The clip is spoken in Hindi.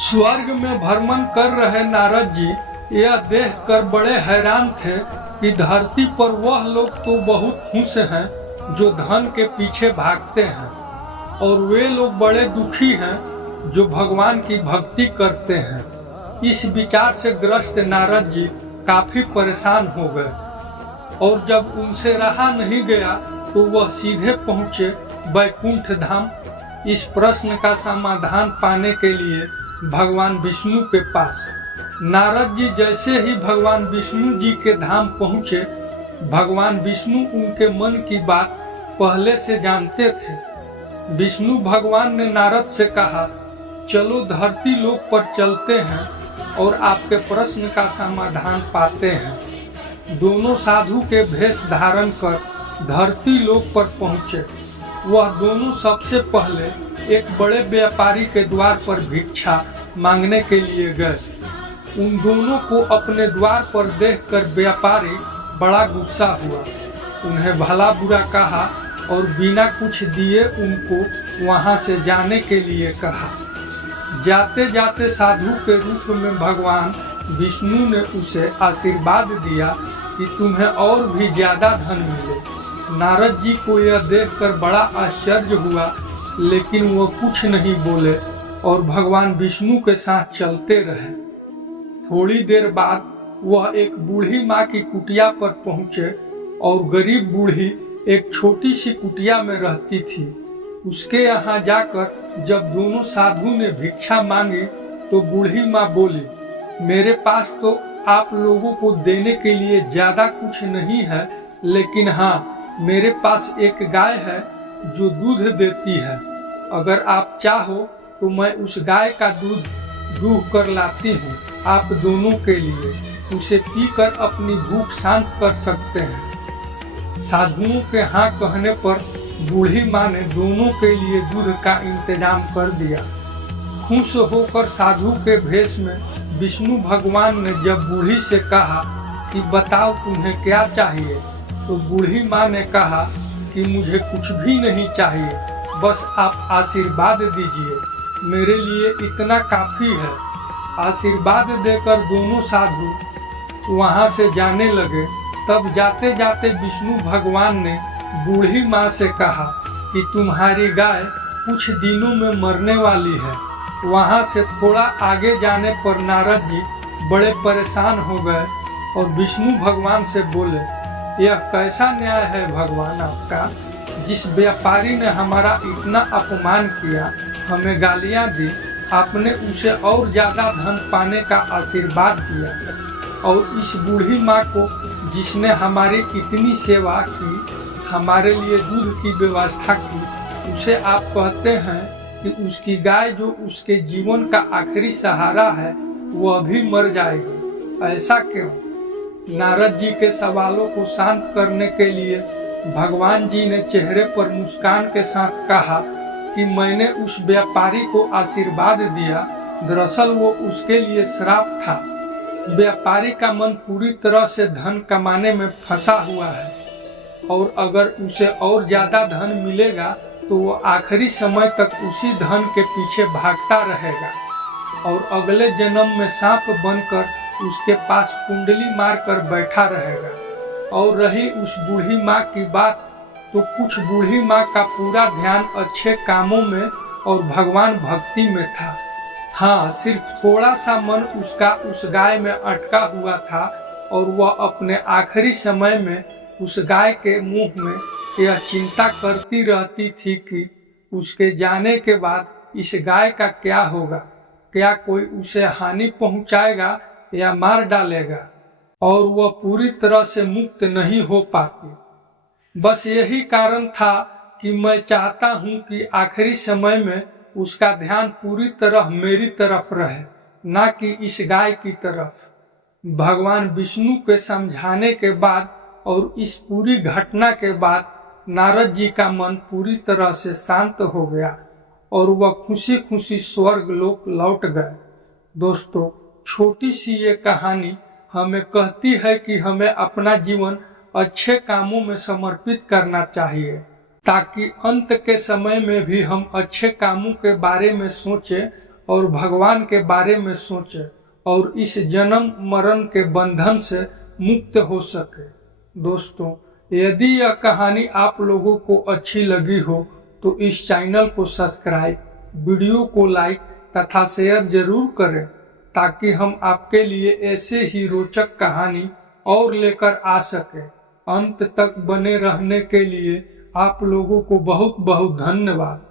स्वर्ग में भ्रमण कर रहे नारद जी यह देखकर बड़े हैरान थे कि धरती पर वह लोग तो बहुत खुश हैं जो धन के पीछे भागते हैं, और वे लोग बड़े दुखी हैं जो भगवान की भक्ति करते हैं। इस विचार से ग्रस्त नारद जी काफी परेशान हो गए, और जब उनसे रहा नहीं गया तो वह सीधे पहुँचे वैकुंठ धाम। इस प्रश्न का समाधान पाने के लिए भगवान विष्णु के पास नारद जी जैसे ही भगवान विष्णु जी के धाम पहुँचे, भगवान विष्णु उनके मन की बात पहले से जानते थे। विष्णु भगवान ने नारद से कहा, चलो धरती लोक पर चलते हैं और आपके प्रश्न का समाधान पाते हैं। दोनों साधु के भेष धारण कर धरती लोक पर पहुँचे। वह दोनों सबसे पहले एक बड़े व्यापारी के द्वार पर भिक्षा मांगने के लिए गए। उन दोनों को अपने द्वार पर देखकर व्यापारी बड़ा गुस्सा हुआ, उन्हें भला बुरा कहा और बिना कुछ दिए उनको वहां से जाने के लिए कहा। जाते जाते साधु के रूप में भगवान विष्णु ने उसे आशीर्वाद दिया कि तुम्हें और भी ज्यादा धन मिले। नारद जी को यह देखकर बड़ा आश्चर्य हुआ, लेकिन वो कुछ नहीं बोले और भगवान विष्णु के साथ चलते रहे। थोड़ी देर बाद वह एक बूढ़ी माँ की कुटिया पर पहुँचे, और गरीब बूढ़ी एक छोटी सी कुटिया में रहती थी। उसके यहाँ जाकर जब दोनों साधु ने भिक्षा मांगी तो बूढ़ी माँ बोली, मेरे पास तो आप लोगों को देने के लिए ज्यादा कुछ नहीं है, लेकिन हाँ, मेरे पास एक गाय है जो दूध देती है। अगर आप चाहो तो मैं उस गाय का दूध दूह कर लाती हूँ आप दोनों के लिए। उसे पीकर अपनी भूख शांत कर सकते हैं। साधुओं के हाँ कहने पर बूढ़ी माँ ने दोनों के लिए दूध का इंतजाम कर दिया। खुश होकर साधु के भेष में विष्णु भगवान ने जब बूढ़ी से कहा कि बताओ तुम्हें क्या चाहिए, तो बूढ़ी माँ ने कहा कि मुझे कुछ भी नहीं चाहिए, बस आप आशीर्वाद दीजिए, मेरे लिए इतना काफी है। आशीर्वाद देकर दोनों साधु वहां से जाने लगे। तब जाते जाते विष्णु भगवान ने बूढ़ी माँ से कहा कि तुम्हारी गाय कुछ दिनों में मरने वाली है। वहां से थोड़ा आगे जाने पर नारद जी बड़े परेशान हो गए और विष्णु भगवान से बोले, यह कैसा न्याय है भगवान आपका? जिस व्यापारी ने हमारा इतना अपमान किया, हमें गालियां दी, आपने उसे और ज्यादा धन पाने का आशीर्वाद दिया, और इस बूढ़ी माँ को जिसने हमारी इतनी सेवा की, हमारे लिए दूध की व्यवस्था की, उसे आप कहते हैं कि उसकी गाय जो उसके जीवन का आखिरी सहारा है वो अभी मर जाएगी। ऐसा क्यों? नारद जी के सवालों को शांत करने के लिए भगवान जी ने चेहरे पर मुस्कान के साथ कहा कि मैंने उस व्यापारी को आशीर्वाद दिया, दरअसल वो उसके लिए श्राप था। व्यापारी का मन पूरी तरह से धन कमाने में फंसा हुआ है, और अगर उसे और ज्यादा धन मिलेगा तो वो आखिरी समय तक उसी धन के पीछे भागता रहेगा, और अगले जन्म में सांप बनकर उसके पास कुंडली मारकर बैठा रहेगा। और रही उस बूढ़ी माँ की बात, तो कुछ बूढ़ी माँ का पूरा ध्यान अच्छे कामों में और भगवान भक्ति में था। हाँ, सिर्फ थोड़ा सा मन उसका उस गाय में अटका हुआ था, और वह अपने आखिरी समय में उस गाय के मुंह में यह चिंता करती रहती थी कि उसके जाने के बाद इस गाय का क्या होगा, क्या कोई उसे हानि पहुंचाएगा या मार डालेगा, और वह पूरी तरह से मुक्त नहीं हो पाती। बस यही कारण था कि मैं चाहता हूँ कि आखिरी समय में उसका ध्यान पूरी तरह मेरी तरफ रहे, ना कि इस गाय की तरफ। भगवान विष्णु के समझाने के बाद और इस पूरी घटना के बाद नारद जी का मन पूरी तरह से शांत हो गया, और वह खुशी खुशी स्वर्ग लोक लौट गए। दोस्तों, छोटी सी ये कहानी हमें कहती है कि हमें अपना जीवन अच्छे कामों में समर्पित करना चाहिए, ताकि अंत के समय में भी हम अच्छे कामों के बारे में सोचें और भगवान के बारे में सोचें और इस जन्म मरण के बंधन से मुक्त हो सके। दोस्तों, यदि यह कहानी आप लोगों को अच्छी लगी हो तो इस चैनल को सब्सक्राइब, वीडियो को लाइक तथा शेयर जरूर करें ताकि हम आपके लिए ऐसे ही रोचक कहानी और लेकर आ सके। अंत तक बने रहने के लिए आप लोगों को बहुत बहुत धन्यवाद।